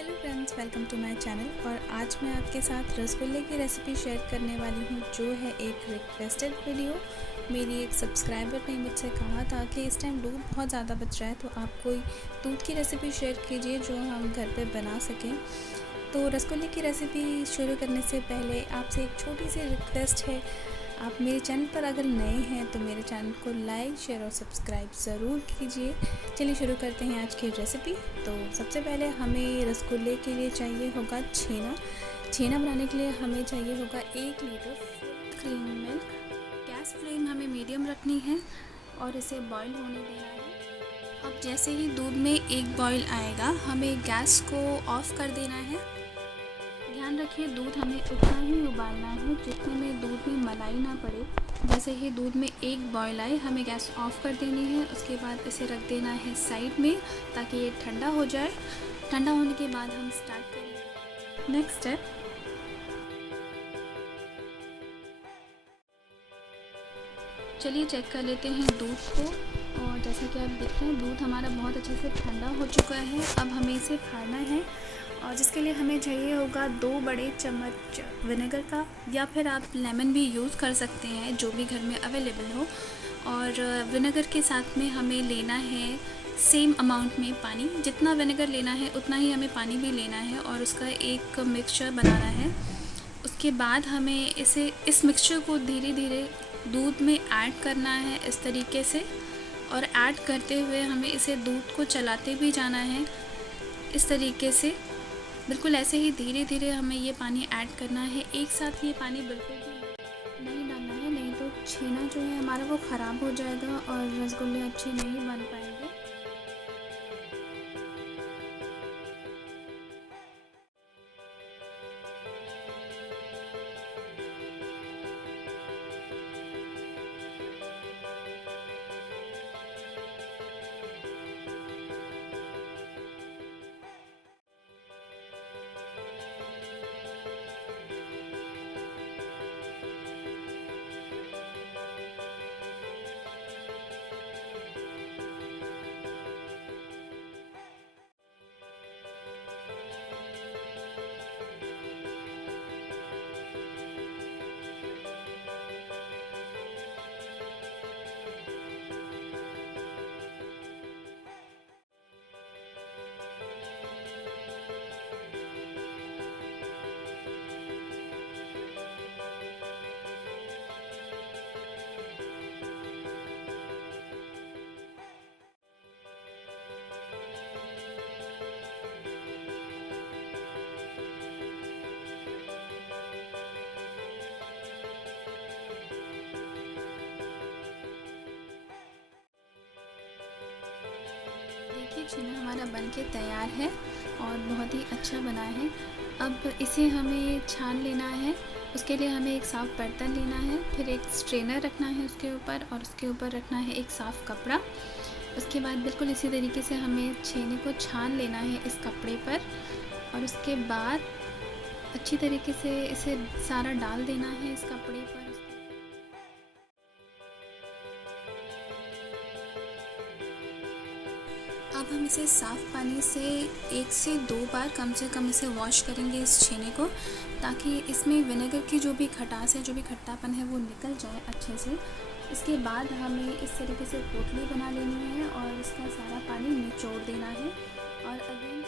Hello friends, welcome to my channel. और आज मैं आपके साथ रसगुल्ले की रेसिपी शेयर करने वाली हूँ, जो है एक रिक्वेस्टेड वीडियो। मेरी एक सब्सक्राइबर ने मुझसे कहा था कि इस टाइम दूध बहुत ज़्यादा बच रहा है, तो आप कोई दूध की रेसिपी शेयर कीजिए जो हम घर पे बना सकें। तो रसगुल्ले की रेसिपी शुरू करने से पहले आपसे एक छोटी सी रिक्वेस्ट है। आप मेरे चैनल पर अगर नए हैं तो मेरे चैनल को लाइक, शेयर और सब्सक्राइब ज़रूर कीजिए। चलिए शुरू करते हैं आज की रेसिपी। तो सबसे पहले हमें रसगुल्ले के लिए चाहिए होगा छेना। छेना बनाने के लिए हमें चाहिए होगा 1 litre full cream milk. Gas flame हमें मीडियम रखनी है और इसे बॉईल होने देना है। अब जैसे ही दूध में एक बॉईल आएगा, हमें गैस को ऑफ़ कर देना है। ध्यान रखिए, दूध हमें उतना ही उबालना है जितने में दूध में मलाई ना पड़े। जैसे ही दूध में एक बॉईल आए, हमें गैस ऑफ़ कर देनी है। उसके बाद इसे रख देना है साइड में ताकि ये ठंडा हो जाए। ठंडा होने के बाद हम स्टार्ट करेंगे नेक्स्ट स्टेप। चलिए चेक कर लेते हैं दूध को। और जैसा कि आप देख रहे हैं, दूध हमारा बहुत अच्छे से ठंडा हो चुका है। अब हमें इसे फाड़ना है और जिसके लिए हमें चाहिए होगा 2 बड़े चम्मच विनेगर का, या फिर आप लेमन भी यूज़ कर सकते हैं, जो भी घर में अवेलेबल हो। और विनेगर के साथ में हमें लेना है सेम अमाउंट में पानी। जितना विनेगर लेना है उतना ही हमें पानी भी लेना है और उसका एक मिक्सचर बनाना है। उसके बाद हमें इस मिक्सचर को धीरे धीरे दूध में ऐड करना है इस तरीके से। और ऐड करते हुए हमें इसे दूध को चलाते भी जाना है इस तरीके से। बिल्कुल ऐसे ही धीरे धीरे हमें ये पानी ऐड करना है। एक साथ ये पानी बिल्कुल भी नहीं डालना है, नहीं तो छेना जो है हमारा वो ख़राब हो जाएगा और रसगुल्ले अच्छे नहीं बन पाएंगे। देखिए, छेना हमारा बनके तैयार है और बहुत ही अच्छा बना है। अब इसे हमें छान लेना है। उसके लिए हमें एक साफ़ बर्तन लेना है, फिर एक स्ट्रेनर रखना है उसके ऊपर, और उसके ऊपर रखना है एक साफ़ कपड़ा। उसके बाद बिल्कुल इसी तरीके से हमें छेने को छान लेना है इस कपड़े पर। और उसके बाद अच्छी तरीके से इसे सारा डाल देना है इस कपड़े पर। अब हम इसे साफ़ पानी से 1 से 2 बार कम से कम इसे वॉश करेंगे इस छेने को, ताकि इसमें विनेगर की जो भी खटास है, जो भी खट्टापन है, वो निकल जाए अच्छे से। इसके बाद हमें इस तरीके से पोटली बना लेनी है और इसका सारा पानी निचोड़ देना है। और अगेन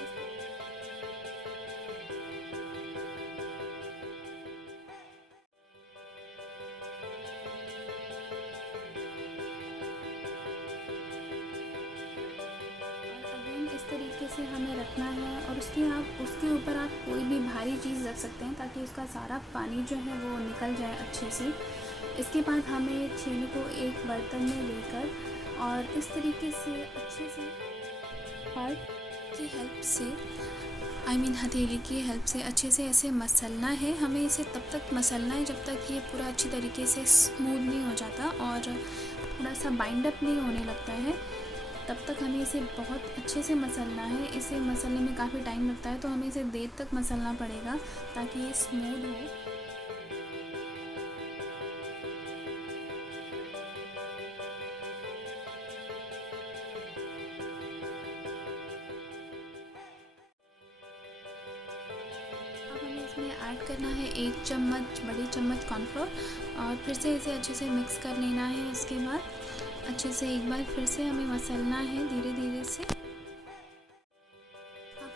इस तरीके से हमें रखना है। और उसके ऊपर आप कोई भी भारी चीज़ रख सकते हैं ताकि उसका सारा पानी जो है वो निकल जाए अच्छे से। इसके बाद हमें छेने को एक बर्तन में लेकर और इस तरीके से अच्छे से हाथ की हेल्प से, हथेली की हेल्प से अच्छे से ऐसे मसलना है। हमें इसे तब तक मसलना है जब तक ये पूरा अच्छी तरीके से स्मूथ नहीं हो जाता और थोड़ा सा बाइंड अप नहीं होने लगता है। तब तक हमें इसे बहुत अच्छे से मसलना है। इसे मसलने में काफ़ी टाइम लगता है, तो हमें इसे देर तक मसलना पड़ेगा ताकि ये स्मूथ हो। इसमें ऐड करना है 1 चम्मच बड़ी चम्मच कॉर्नफ्लोर और फिर से इसे अच्छे से मिक्स कर लेना है। उसके बाद अच्छे से एक बार फिर से हमें मसलना है धीरे धीरे से। अब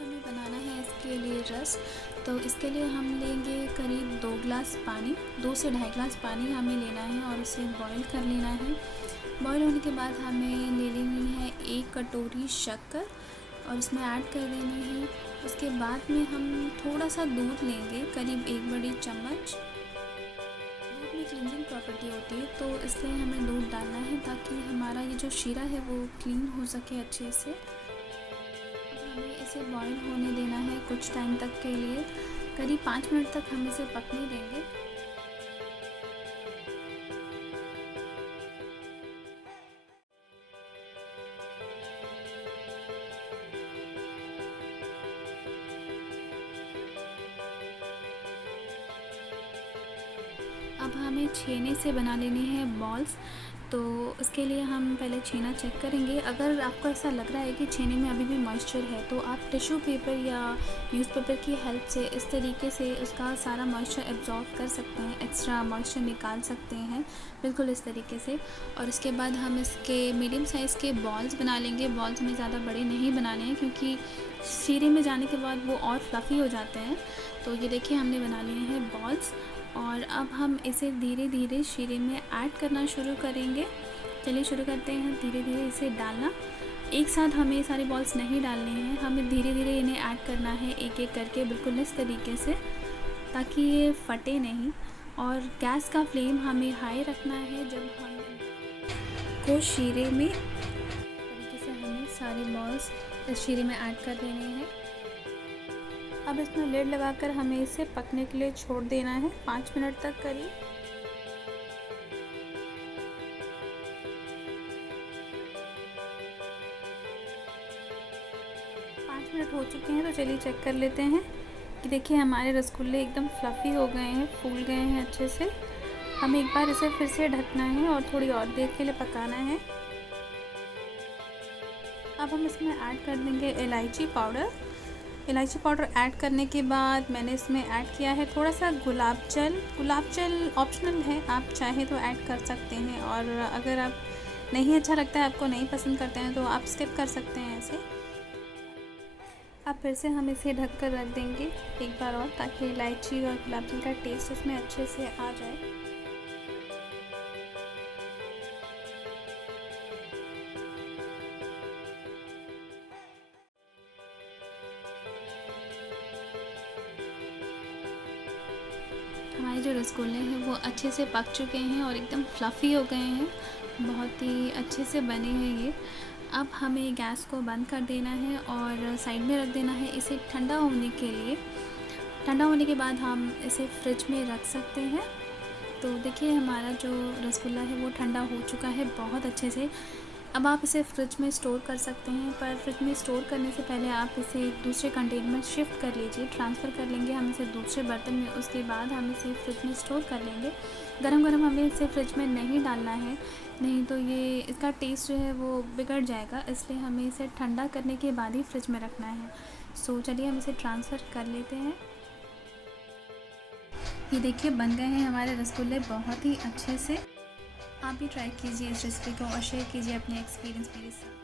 हमें बनाना है इसके लिए रस। तो इसके लिए हम लेंगे करीब 2 गिलास पानी, 2 से 2.5 गिलास पानी हमें लेना है और इसे बॉईल कर लेना है। बॉईल होने के बाद हमें ले लेनी है 1 कटोरी शक्कर और इसमें ऐड कर देनी है। उसके बाद में हम थोड़ा सा दूध लेंगे, करीब 1 बड़ी चम्मच। दूध में क्लींजिंग प्रॉपर्टी होती है तो इसलिए हमें दूध डालना है ताकि हमारा ये जो शीरा है वो क्लीन हो सके अच्छे से। अब हमें इसे बॉईल होने देना है कुछ टाइम तक के लिए, करीब 5 मिनट तक हम इसे पकने देंगे। अब हमें छेने से बना लेनी है बॉल्स। तो इसके लिए हम पहले छेना चेक करेंगे। अगर आपको ऐसा लग रहा है कि छेने में अभी भी मॉइस्चर है तो आप टिश्यू पेपर या न्यूज़पेपर की हेल्प से इस तरीके से उसका सारा मॉइस्चर एब्जॉर्ब कर सकते हैं, एक्स्ट्रा मॉइस्चर निकाल सकते हैं, बिल्कुल इस तरीके से। और इसके बाद हम इसके मीडियम साइज़ के बॉल्स बना लेंगे। बॉल्स हमें ज़्यादा बड़े नहीं बनाने हैं क्योंकि शीरे में जाने के बाद वो और फ्लफ़ी हो जाते हैं। तो ये देखिए हमने बना लिए हैं बॉल्स और अब हम इसे धीरे धीरे शीरे में ऐड करना शुरू करेंगे। चलिए शुरू करते हैं धीरे धीरे इसे डालना। एक साथ हमें सारे बॉल्स नहीं डालने हैं, हमें धीरे धीरे इन्हें ऐड करना है एक एक करके, बिल्कुल इस तरीके से ताकि ये फटे नहीं। और गैस का फ्लेम हमें हाई रखना है जब हम को शीरे में तरीके से हमें सारे बॉल्स इस शीरे में ऐड कर देने हैं। अब इसमें लिड लगाकर हमें इसे पकने के लिए छोड़ देना है 5 मिनट तक करीब। 5 मिनट हो चुके हैं तो चलिए चेक कर लेते हैं कि देखिए हमारे रसगुल्ले एकदम फ्लफ़ी हो गए हैं, फूल गए हैं अच्छे से। हमें एक बार इसे फिर से ढकना है और थोड़ी और देर के लिए पकाना है। अब हम इसमें ऐड कर देंगे इलायची पाउडर। इलायची पाउडर ऐड करने के बाद मैंने इसमें ऐड किया है थोड़ा सा गुलाब जल। गुलाब जल ऑप्शनल है, आप चाहें तो ऐड कर सकते हैं और अगर आप नहीं अच्छा लगता है, आपको नहीं पसंद करते हैं तो आप स्किप कर सकते हैं ऐसे। अब फिर से हम इसे ढक कर रख देंगे एक बार और ताकि इलायची और गुलाब जल का टेस्ट इसमें अच्छे से आ जाए। हमारे जो रसगुल्ले हैं वो अच्छे से पक चुके हैं और एकदम फ्लफ़ी हो गए हैं, बहुत ही अच्छे से बने हैं ये। अब हमें गैस को बंद कर देना है और साइड में रख देना है इसे ठंडा होने के लिए। ठंडा होने के बाद हम इसे फ्रिज में रख सकते हैं। तो देखिए हमारा जो रसगुल्ला है वो ठंडा हो चुका है बहुत अच्छे से। अब आप इसे फ्रिज में स्टोर कर सकते हैं, पर फ्रिज में स्टोर करने से पहले आप इसे एक दूसरे कंटेनर में शिफ्ट कर लीजिए, ट्रांसफ़र कर लेंगे हम इसे दूसरे बर्तन में। उसके बाद हम इसे फ्रिज में स्टोर कर लेंगे। गरम गरम हमें इसे फ्रिज में नहीं डालना है, नहीं तो ये इसका टेस्ट जो है वो बिगड़ जाएगा, इसलिए हमें इसे ठंडा करने के बाद ही फ्रिज में रखना है। सो चलिए हम इसे ट्रांसफ़र कर लेते हैं। ये देखिए बन गए हैं हमारे रसगुल्ले बहुत ही अच्छे से। आप भी ट्राई कीजिए इस रेसिपी को और शेयर कीजिए अपने एक्सपीरियंस मेरे साथ।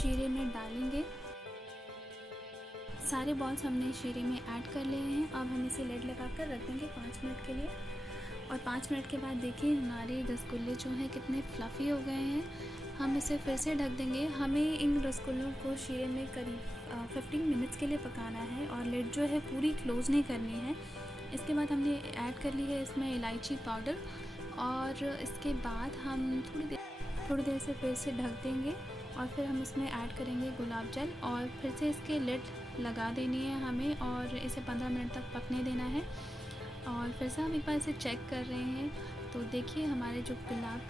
शीरे में डालेंगे। सारे बॉल्स हमने शीरे में ऐड कर लिए हैं। अब हम इसे लेड लगा कर रख देंगे 5 मिनट के लिए। और 5 मिनट के बाद देखिए हमारे रसगुल्ले जो हैं कितने फ्लफ़ी हो गए हैं। हम इसे फिर से ढक देंगे। हमें इन रसगुल्लों को शीरे में करीब 15 मिनट्स के लिए पकाना है और लिड जो है पूरी क्लोज़ नहीं करनी है। इसके बाद हमने ऐड कर ली है इसमें इलायची पाउडर और इसके बाद हम थोड़ी देर से फिर से ढक देंगे और फिर हम इसमें ऐड करेंगे गुलाब जल और फिर से इसके लिड लगा देनी है हमें और इसे 15 मिनट तक पकने देना है। और फिर से हम एक बार इसे चेक कर रहे हैं तो देखिए हमारे जो गुलाब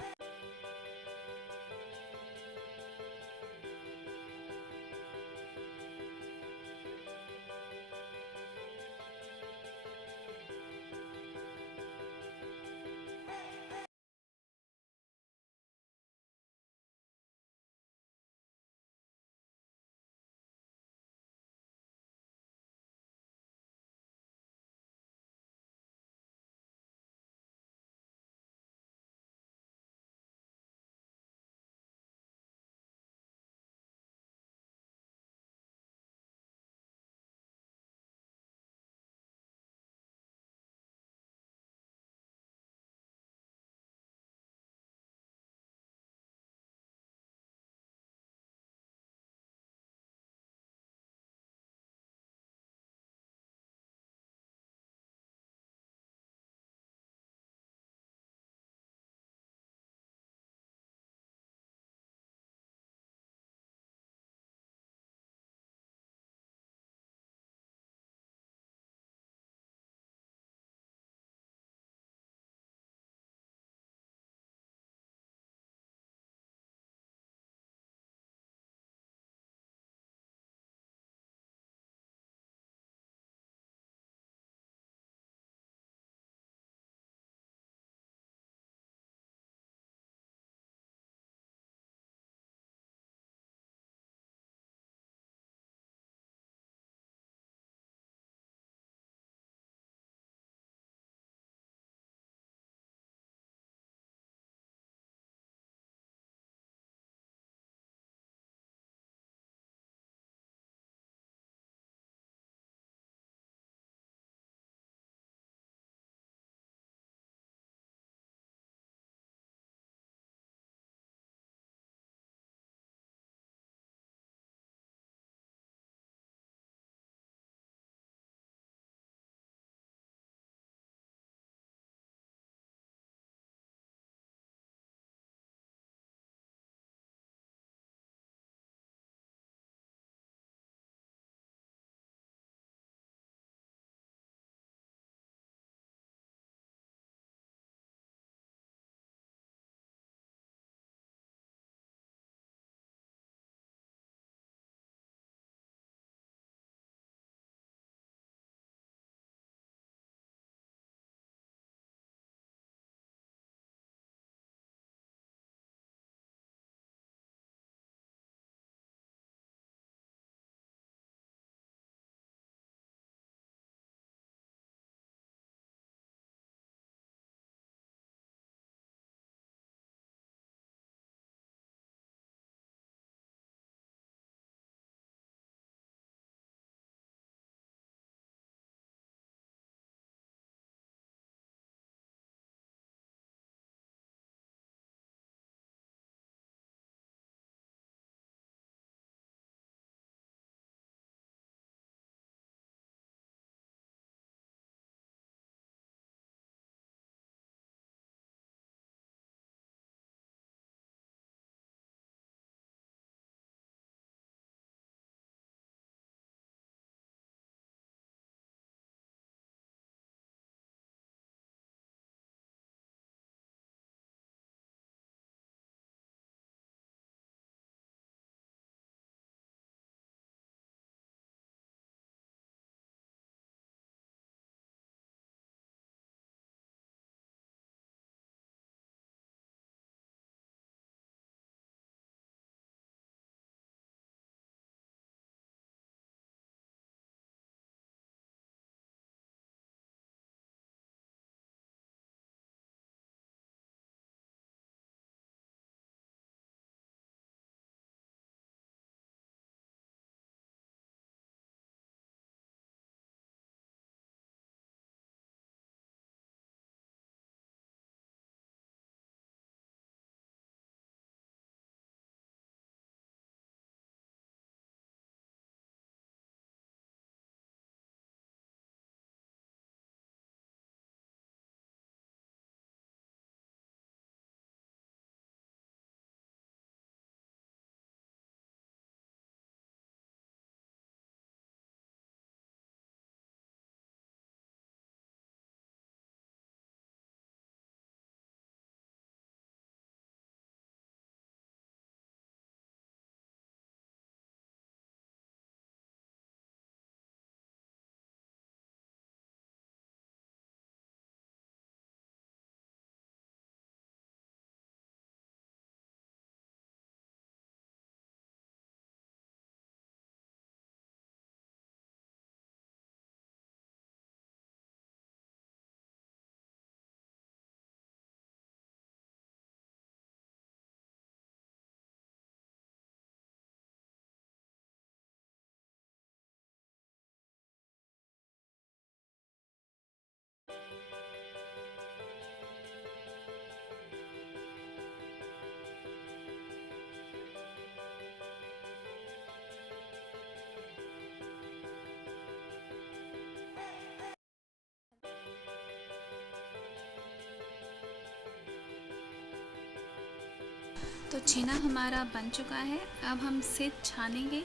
तो छेना हमारा बन चुका है। अब हम इसे छानेंगे।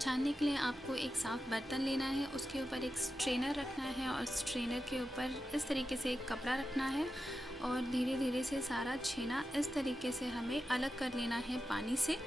छानने के लिए आपको एक साफ़ बर्तन लेना है, उसके ऊपर एक स्ट्रेनर रखना है और स्ट्रेनर के ऊपर इस तरीके से एक कपड़ा रखना है और धीरे धीरे से सारा छेना इस तरीके से हमें अलग कर लेना है पानी से।